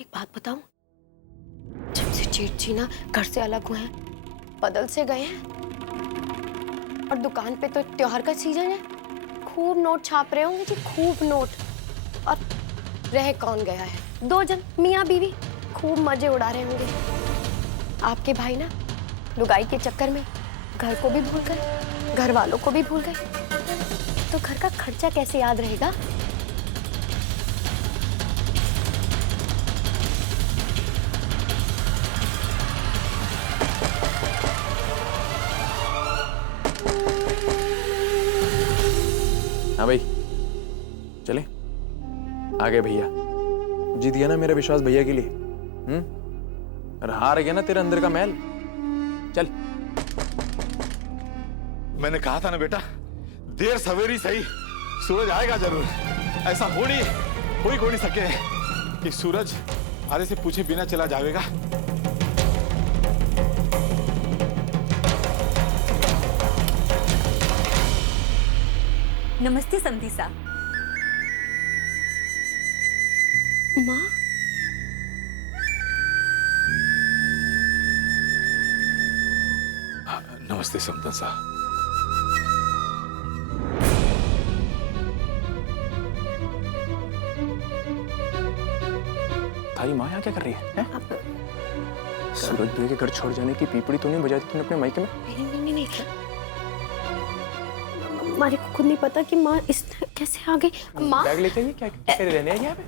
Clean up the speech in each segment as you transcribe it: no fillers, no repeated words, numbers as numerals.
एक बात बताऊं, जब से जेठ जी ना घर से अलग हुए हैं, बदल से गए हैं। और दुकान पे तो त्योहार का सीजन है, खूब नोट छाप रहे होंगे जी, खूब नोट। और रह कौन गया है, दो जन मियाँ बीवी खूब मजे उड़ा रहे होंगे। आपके भाई ना लुगाई के चक्कर में घर को भी भूल गए, घर वालों को भी भूल गए। तो घर का खर्चा कैसे याद रहेगा? हाँ भाई, चले। आ गए भैया। जीत गया ना मेरा विश्वास भैया के लिए। और हार गया ना तेरे अंदर का महल। चल। मैंने कहा था ना बेटा, देर सवेरी सही सूरज आएगा जरूर। ऐसा हो नहीं सके कि सूरज आधे से पूछे बिना चला जाएगा। नमस्ते समधी साहब। माँ, नमस्ते समदन साहब। थारी माँ यहाँ क्या कर रही है? अब सूरज भैया के घर छोड़ जाने की पीपड़ी तो नहीं बजाई तूने अपने मायके में? नहीं। हमारे को खुद नहीं पता कि माँ इस कैसे आ गई। माँ, बैग लेके आई? क्या तेरे रहने हैं यहाँ पे?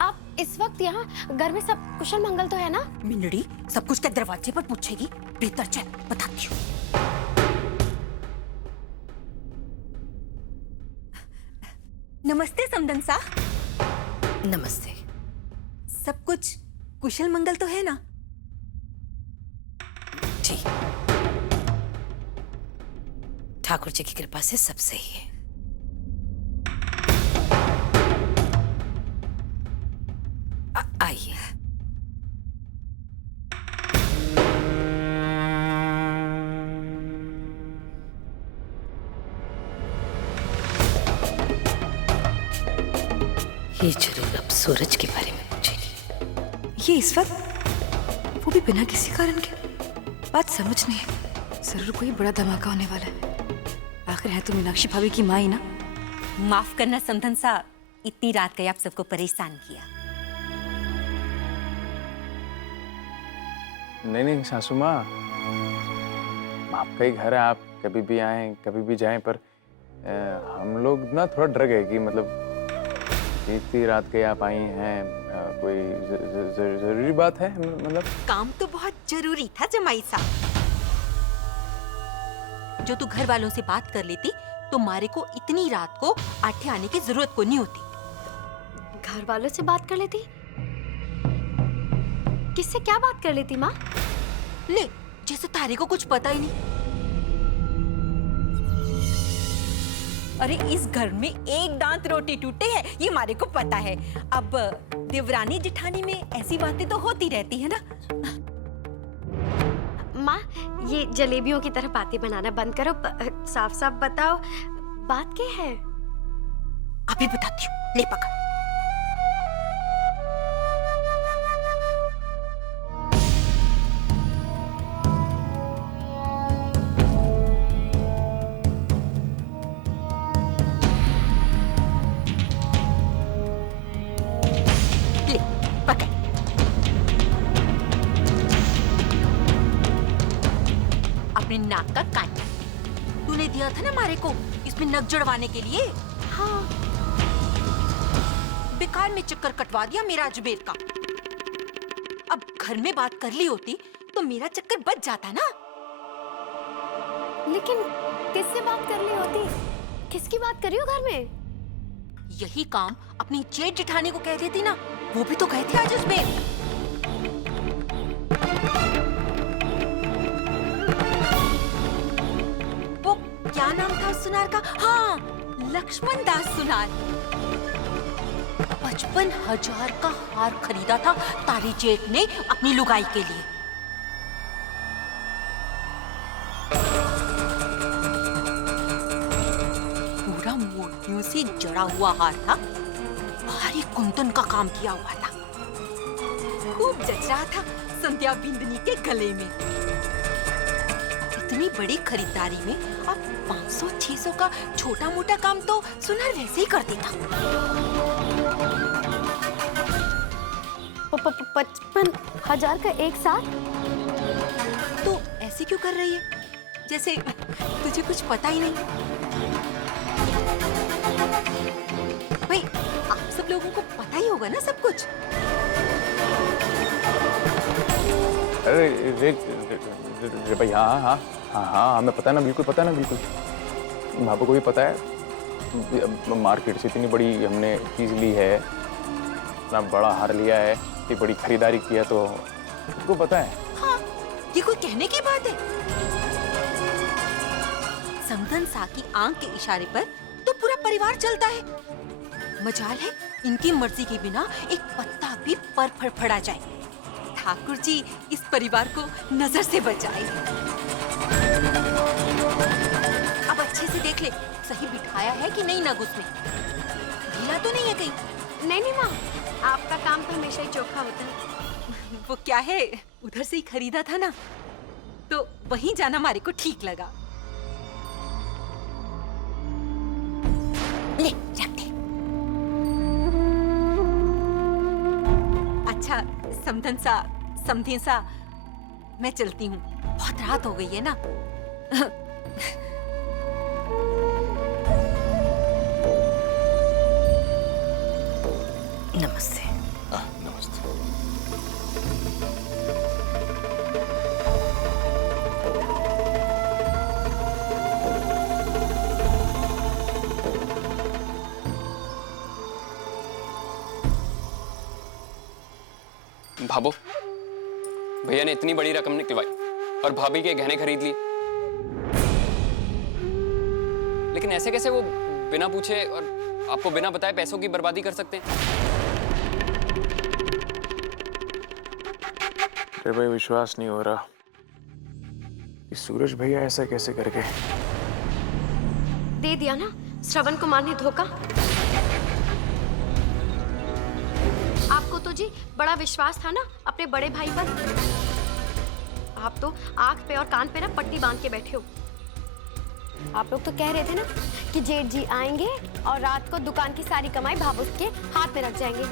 आप इस वक्त यहाँ घर में सब कुशल मंगल तो है ना? मिंदड़ी सब कुछ के दरवाजे पर पूछेगी? बेहतर चल बताती हूँ। नमस्ते समदन साहब। नमस्ते। सब कुछ कुशल मंगल तो है ना? जी, ठाकुर जी की कृपा से सब सही है। आइए। ये जरूर अब सूरज के बारे में पूछेगी। ये इस वक्त, वो भी बिना किसी कारण के? बात समझ नहीं है। जरूर कोई बड़ा धमाका होने वाला है। आखिर है तो मीनाक्षी भाभी की माँ ही ना। माफ करना समदन साहब, इतनी रात गए आप सबको परेशान किया। नहीं सासू माँ, आपका ही घर है, आप कभी भी आए कभी भी जाएं। पर हम लोग ना थोड़ा डर गए कि मतलब इतनी रात के आप आई हैं, कोई जरूरी बात है? मतलब काम तो बहुत जरूरी था जमाई साहब। जो तू घर वालों से बात कर लेती तो मारे को इतनी रात को आठे आने की जरूरत को नहीं होती। घर वालों से बात कर लेती? किससे क्या बात कर लेती माँ? ले, जैसे तारे को कुछ पता ही नहीं। अरे इस घर में एक दांत रोटी टूटे हैं, ये मारे को पता है। अब देवरानी जिठानी में ऐसी बातें तो होती रहती है ना। माँ, ये जलेबियों की तरह बातें बनाना बंद करो, साफ साफ बताओ बात क्या है? अभी बताती हूँ, ले पकड़। ले पकड़। अपने नाक का कांटा तूने दिया था ना मारे को इसमें नक जड़वाने के लिए। हाँ। बेकार में चक्कर कटवा दिया मेरा अजमेर का। अब घर में बात कर ली होती तो मेरा चक्कर बच जाता ना। लेकिन किससे बात कर ली होती? किसकी बात कर रही हो घर में? यही काम अपनी जेठ जिठानी को कह देती ना, वो भी तो गए थे आज उसमें। वो क्या नाम था उस सुनार का? हाँ, लक्ष्मण दास सुनार। 55,000 का हार खरीदा था तारी जेठ ने अपनी लुगाई के लिए। पूरा मोतियों से जड़ा हुआ हार था, भारी कुंदन का काम किया हुआ था। खूब जच रहा था संध्या बिंदनी के गले में। इतनी बड़ी खरीदारी में अब 500-600 का छोटा मोटा काम तो सुनार वैसे ही कर देता। 55,000 का एक साथ? तो ऐसे क्यों कर रही है जैसे तुझे कुछ पता ही नहीं? भाई आप सब लोगों को पता ही होगा ना सब कुछ। अरे रे भाई, हाँ, हमें पता है ना, बिल्कुल पता है ना, बिल्कुल। भाभो को भी पता है, मार्केट से इतनी बड़ी हमने चीज ली है, इतना बड़ा हार लिया है, इतनी बड़ी खरीदारी की है, तो उसको पता है। हाँ, ये कोई कहने की बात है? समधन सा की आंख के इशारे पर तो पूरा परिवार चलता है। मजाल है इनकी मर्जी के बिना एक पत्ता भी पर फड़फड़ा जाए। ठाकुर जी इस परिवार को नजर से बचाए। अब अच्छे से देख ले, सही बिठाया है कि नहीं नग उसमें? ढीला तो नहीं है कहीं? नहीं माँ, आपका काम तो हमेशा ही चोखा होता है। वो क्या है, उधर से ही खरीदा था ना, तो वहीं जाना हमारे को ठीक लगा। ले रख दे। अच्छा समधन सा, मैं चलती हूँ, बहुत रात हो गई है ना। नमस्ते। नमस्ते। भाभो, भैया ने इतनी बड़ी रकम निकलवाई और भाभी के गहने खरीद लिए, लेकिन ऐसे कैसे वो बिना पूछे और आपको बिना बताए पैसों की बर्बादी कर सकते हैं? अरे भाई, विश्वास नहीं हो रहा कि सूरज भैया ऐसा कैसे करके। दे दिया ना श्रवण कुमार ने धोखा। आपको तो जी बड़ा विश्वास था ना अपने बड़े भाई पर। आप तो आंख पे और कान पे ना पट्टी बांध के बैठे हो। आप लोग तो कह रहे थे ना कि जेठ जी आएंगे और रात को दुकान की सारी कमाई भाभो के हाथ में रख जाएंगे।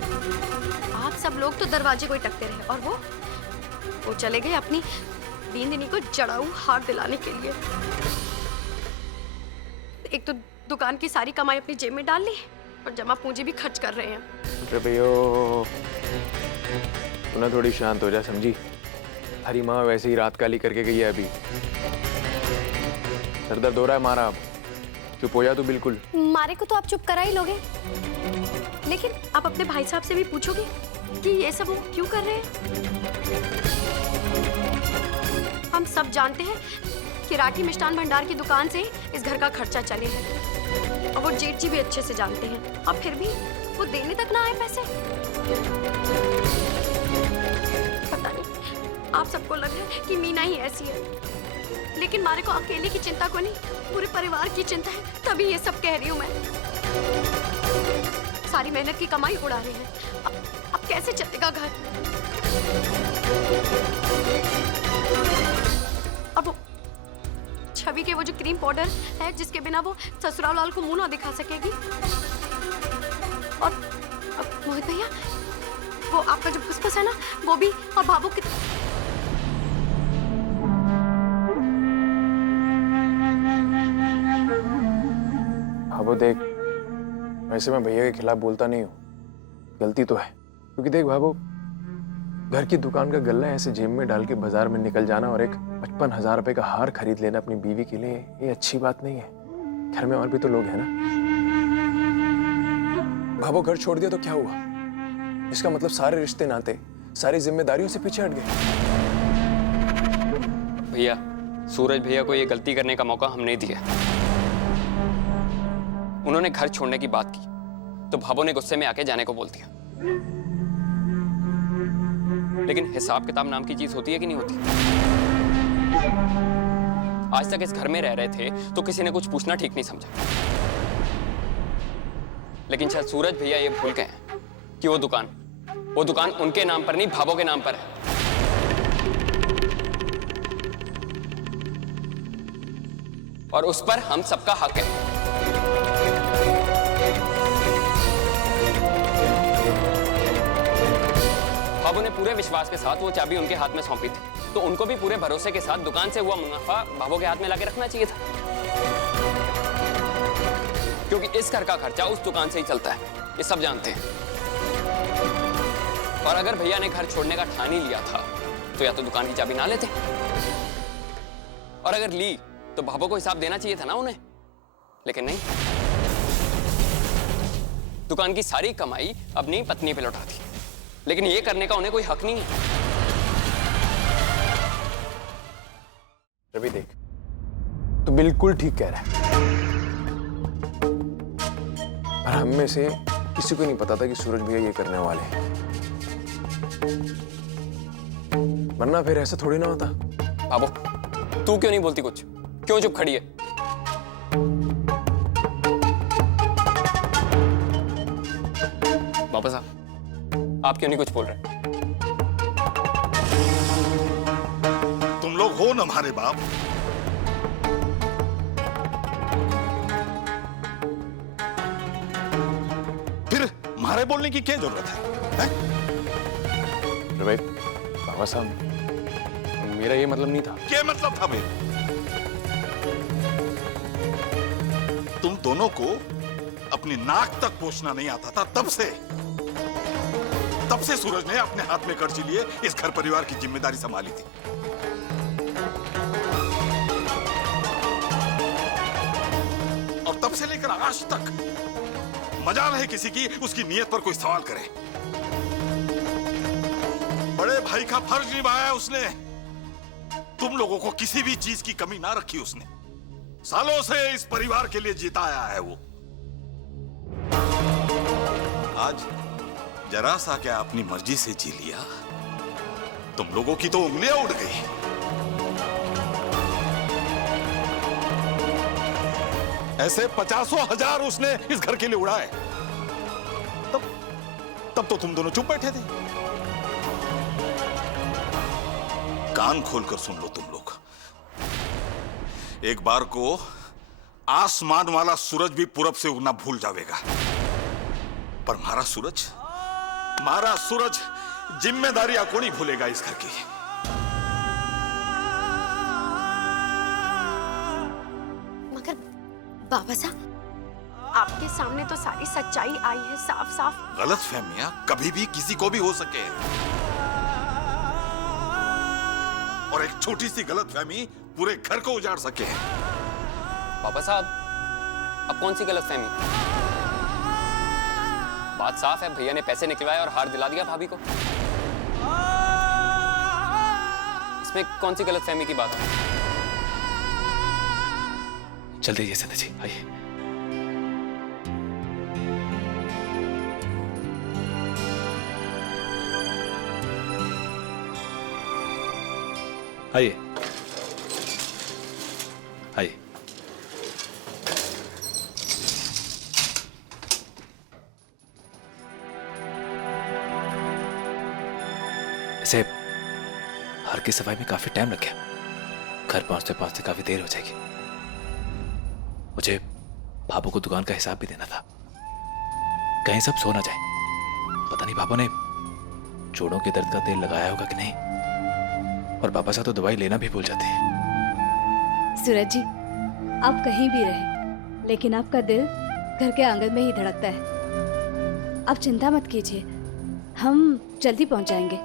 आप सब लोग तो दरवाजे को ही टकते रहे और वो चले गए अपनी बिंदनी को जड़ाऊ हार दिलाने के लिए। एक तो दुकान की सारी कमाई अपनी जेब में डाल ली और जमा पूंजी भी खर्च कर रहे हैं। अरे भैया, तू ना थोड़ी शांत हो जा, समझी? हरी माँ वैसे ही रात काली करके गई है अभी। सर दर्द हो रहा है हमारा, अब चुप हो जा तू बिल्कुल। मारे को तो आप चुप करा ही लोगे, लेकिन आप अपने भाई साहब से भी पूछोगे कि ये सब वो क्यों कर रहे हैं? हम सब जानते हैं कि राठी मिष्ठान भंडार की दुकान से इस घर का खर्चा चले है और वो जेठ जी भी अच्छे से जानते हैं, और फिर भी वो देने तक ना आए पैसे। पता नहीं आप सबको लग रहा है कि मीना ही ऐसी है, लेकिन मारे को अकेले की चिंता को नहीं, पूरे परिवार की चिंता है, तभी ये सब कह रही हूँ मैं। सारी मेहनत की कमाई उड़ा रहे हैं, अब कैसे चलेगा घर? अब वो छवि के वो जो क्रीम पाउडर है जिसके बिना वो ससुराल वाल को मुंह ना दिखा सकेगी, और मोहित भैया वो आपका जो फुसफुस है ना वो भी, और भाभो की भाभो देख, वैसे मैं भैया के खिलाफ बोलता नहीं हूँ, गलती तो है, क्योंकि देख भाभो, घर की दुकान का गल्ला ऐसे जेब में डाल के बाजार में निकल जाना और एक 55,000 रुपए का हार खरीद लेना अपनी बीवी के लिए, ये अच्छी बात नहीं है। घर में और भी तो लोग हैं ना। भाभो घर छोड़ दिया तो क्या हुआ? इसका मतलब सारे रिश्ते नाते, सारी जिम्मेदारियों से पीछे हट गए। भैया, सूरज भैया को ये गलती करने का मौका हम नहीं दिया। उन्होंने घर छोड़ने की बात की तो भाभो ने गुस्से में आके जाने को बोल दिया। लेकिन हिसाब किताब नाम की चीज होती है कि नहीं होती? आज तक इस घर में रह रहे थे तो किसी ने कुछ पूछना ठीक नहीं समझा, लेकिन शायद सूरज भैया ये भूल गए कि वो दुकान वो दुकान उनके नाम पर नहीं, भाभो के नाम पर है। और उस पर हम सबका हक है। भाभो ने पूरे विश्वास के साथ वो चाबी उनके हाथ में सौंपी थी, तो उनको भी पूरे भरोसे के साथ दुकान से हुआ मुनाफा भाभो के हाथ में लाके रखना चाहिए था, क्योंकि इस घर का खर्चा उस दुकान से ही चलता है, ये सब जानते हैं। और अगर भैया ने घर छोड़ने का ठान ही लिया था तो या तो दुकान की चाबी ना लेते, और अगर ली तो भाभो को हिसाब देना चाहिए था ना उन्हें, लेकिन नहीं। दुकान की सारी कमाई अपनी पत्नी पे लौटा दी, लेकिन ये करने का उन्हें कोई हक नहीं है। रवि देख, तू बिल्कुल ठीक कह रहा है, और हम में से किसी को नहीं पता था कि सूरज भैया ये करने वाले हैं, वरना फिर ऐसा थोड़ी ना होता। भाभो, तू क्यों नहीं बोलती कुछ? क्यों चुप खड़ी है? वापस आ, आप क्यों नहीं कुछ बोल रहे? तुम लोग हो ना हमारे बाप, फिर हमारे बोलने की क्या जरूरत है? भाई बाबा साहब, मेरा ये मतलब नहीं था। क्या मतलब था भाई? तुम दोनों को अपनी नाक तक पोंछना नहीं आता था, तब से सूरज ने अपने हाथ में कर्जी लिए इस घर परिवार की जिम्मेदारी संभाली थी। और तब से लेकर आज तक मजाल है किसी की उसकी नीयत पर कोई सवाल करे। बड़े भाई का फर्ज निभाया उसने, तुम लोगों को किसी भी चीज की कमी ना रखी उसने। सालों से इस परिवार के लिए जीता आया है वो। आज जरा सा क्या अपनी मर्जी से जी लिया, तुम लोगों की तो उंगलियां उड़ गई। ऐसे 50,000 उसने इस घर के लिए उड़ाए, तब तो तुम दोनों चुप बैठे थे। कान खोलकर सुन लो तुम लोग, एक बार को आसमान वाला सूरज भी पूरब से उगना भूल जाएगा, पर हमारा सूरज जिम्मेदारियां कौन ही भूलेगा इस घर की। मगर बाबा साहब, आपके सामने तो सारी सच्चाई आई है साफ साफ। गलतफहमियां कभी भी किसी को भी हो सके, और एक छोटी सी गलतफहमी पूरे घर को उजाड़ सके। पापा साहब, अब कौन सी गलतफहमी? बात साफ है, भैया ने पैसे निकलवाए और हार दिला दिया भाभी को। इसमें कौन सी गलतफहमी की बात है? चलते ही संध्या जी, आइए। आइए आइए। ऐसे हर की सफाई में काफी टाइम लग गया, घर पहुंचते पहुंचते काफी देर हो जाएगी। मुझे भाभो को दुकान का हिसाब भी देना था, कहीं सब सो ना जाए। पता नहीं भाभो ने जोड़ों के दर्द का तेल लगाया होगा कि नहीं, और पापा से तो दवाई लेना भी भूल जाते हैं। सूरज जी, आप कहीं भी रहे, लेकिन आपका दिल घर के आंगन में ही धड़कता है। आप चिंता मत कीजिए, हम जल्दी पहुंच जाएंगे।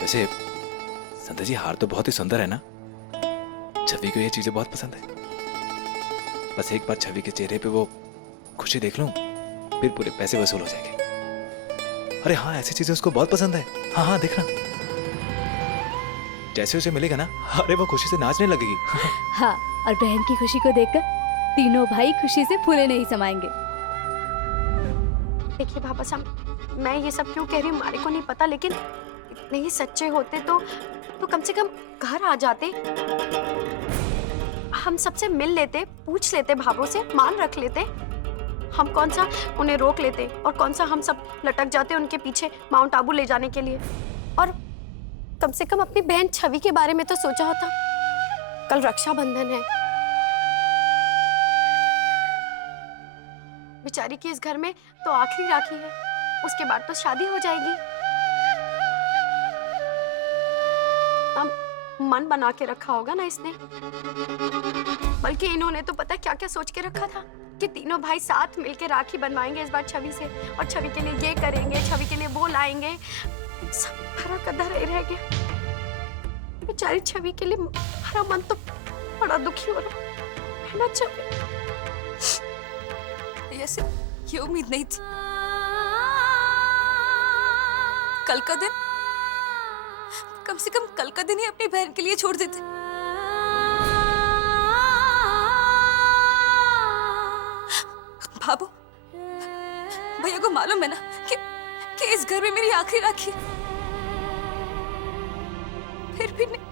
वैसे संध्या जी, हार तो बहुत ही सुंदर है ना? छवि को ये चीजें बहुत पसंद है। बस एक बार छवि के चेहरे पे वो खुशी देख लूं, फिर पूरे पैसे वसूल हो जाएंगे। अरे हाँ, ऐसी चीजें उसको बहुत पसंद है। हाँ हाँ, देखना जैसे उसे मिलेगा ना, अरे वो खुशी से नाचने लगेगी। हाँ, और बहन की खुशी को देखकर तीनों भाई खुशी से फूले नहीं समाएंगे। देखिए बाबा साहब, मैं ये सब क्यों कह रही हूँ हमारे को नहीं पता, लेकिन इतने ही सच्चे होते तो कम से कम घर आ जाते, हम सबसे मिल लेते, पूछ लेते, भाभो से मान रख लेते। हम कौन सा उन्हें रोक लेते और कौन सा हम सब लटक जाते उनके पीछे माउंट आबू ले जाने के लिए। और कम से कम अपनी बहन छवि के बारे में तो सोचा होता। कल रक्षाबंधन है, बेचारी की इस घर में तो आखिरी राखी है, उसके बाद तो शादी हो जाएगी। अब मन बना के रखा होगा ना इसने, बल्कि इन्होंने तो पता क्या क्या सोच के रखा था कि तीनों भाई साथ मिलके राखी बनवाएंगे इस बार छवि से, और छवि के लिए ये करेंगे, छवि के लिए वो लाएंगे। सब भरा कदा रह गया। बेचारी छवि के लिए हमारा मन तो बड़ा दुखी हो रहा है ना छवि। ऐसे ये उम्मीद नहीं थी। कल का दिन, कम से कम कल का दिन ही अपनी बहन के लिए छोड़ देते। बाबू, भैया को मालूम है ना कि इस घर में मेरी आखिरी राखी है। फिर भी नहीं।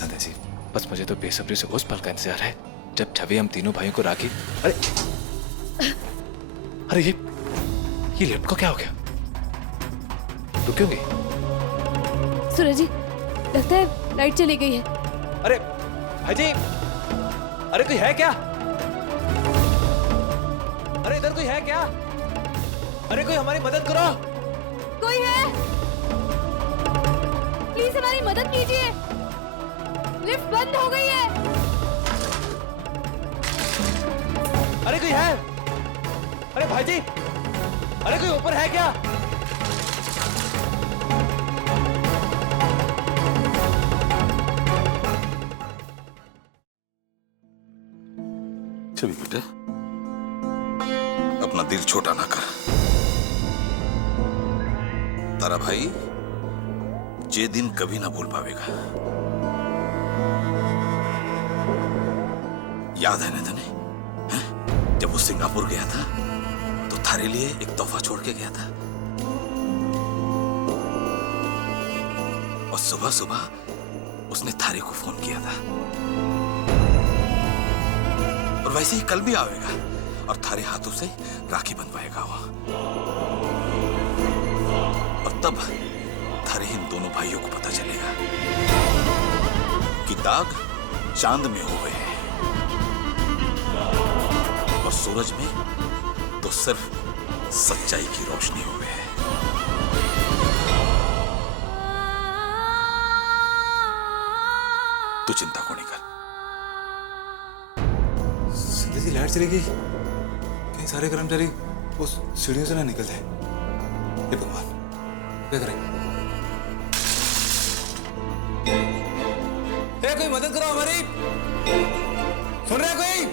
दादाजी, बस मुझे तो बेसब्री से उस पल का इंतजार है जब छवि हम तीनों भाइयों को राखी। अरे अरे ये लिफ्ट को क्या हो गया? रुकोगे? सूरज जी, लगता है लाइट चली गई है। अरे भाई जी, अरे कोई है क्या? अरे इधर कोई है क्या? अरे कोई हमारी मदद करो। कोई है? प्लीज हमारी मदद कीजिए, लिफ्ट बंद हो गई है। अरे कोई है? अरे भाई जी, अरे कोई ऊपर है क्या? छवि बेटा, अपना दिल छोटा ना कर। तारा भाई जे दिन कभी ना भूल पावेगा। याद है ना तने, जब वो सिंगापुर गया था तो थारे लिए एक तोहफा छोड़ के गया था। और सुबह सुबह उसने थारे को फोन किया था। और वैसे ही कल भी आएगा और थारे हाथों से राखी बनवाएगा वो। और तब थारे इन दोनों भाइयों को पता चलेगा कि दाग चांद में हुए हैं और सूरज में तो सिर्फ सच्चाई की रोशनी हुए है। तू चिंता को नहीं कर। जैसी लाइट चली गई, कहीं सारे कर्मचारी उस सीढ़ियों से ना निकल जाए। हे भगवान, क्या करें? कोई मदद करो हमारी। सुन रहा है कोई?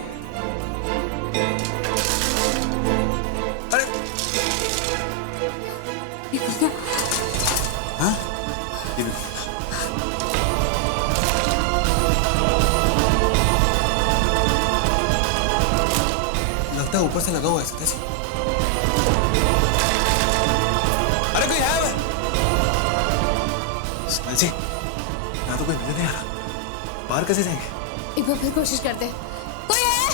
अरे हाँ, ये भी लगता है ऊपर से लगा हुआ है सतीश। अरे कोई है? जी, यहाँ तो कोई नजर नहीं आ रहा। बाहर कैसे जाएंगे? एक बार फिर कोशिश करते हैं। कोई है?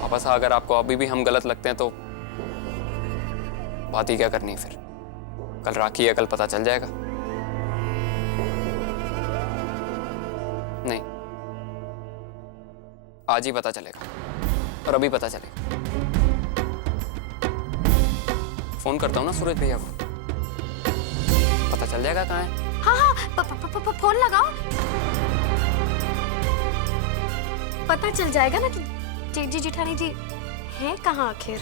पापा साहब, अगर आपको अभी भी हम गलत लगते हैं तो बात ही क्या करनी फिर। कल राखी है, कल पता चल जाएगा। नहीं, आज ही पता चलेगा और अभी पता चलेगा। फोन करता हूँ ना सूरज भैया को, पता चल जाएगा कहाँ है। हाँ हाँ, फोन लगाओ, पता चल जाएगा ना कि जेठी जेठानी जी हैं कहाँ आखिर।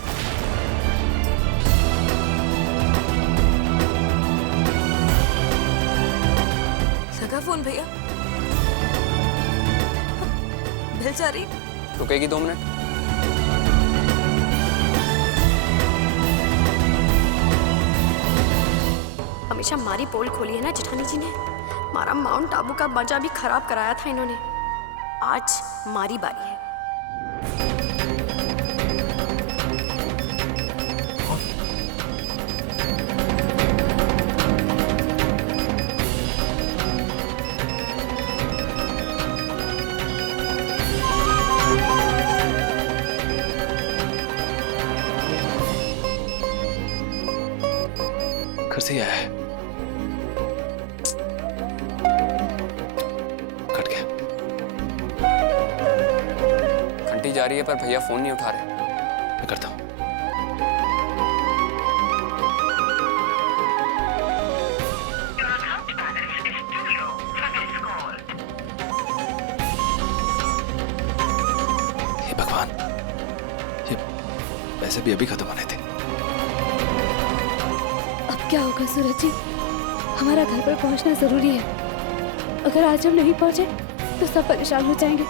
लगा फोन भैया? मिल जा रही। रुकेगी 2 मिनट? हमेशा मारी पोल खोली है ना जेठानी जी ने। हमारा माउंट आबू का मजा भी खराब कराया था इन्होंने। आज मारी बारी है। घर से ही आया है। कट गया। घंटी जा रही है पर भैया फोन नहीं उठा रहे। मैं करता हूँ। हे भगवान, ये पैसे भी अभी खत्म होने थे। अब क्या होगा सूरज जी? हमारा घर पर पहुंचना जरूरी है। अगर आज हम नहीं पहुंचे तो सब परेशान हो जाएंगे।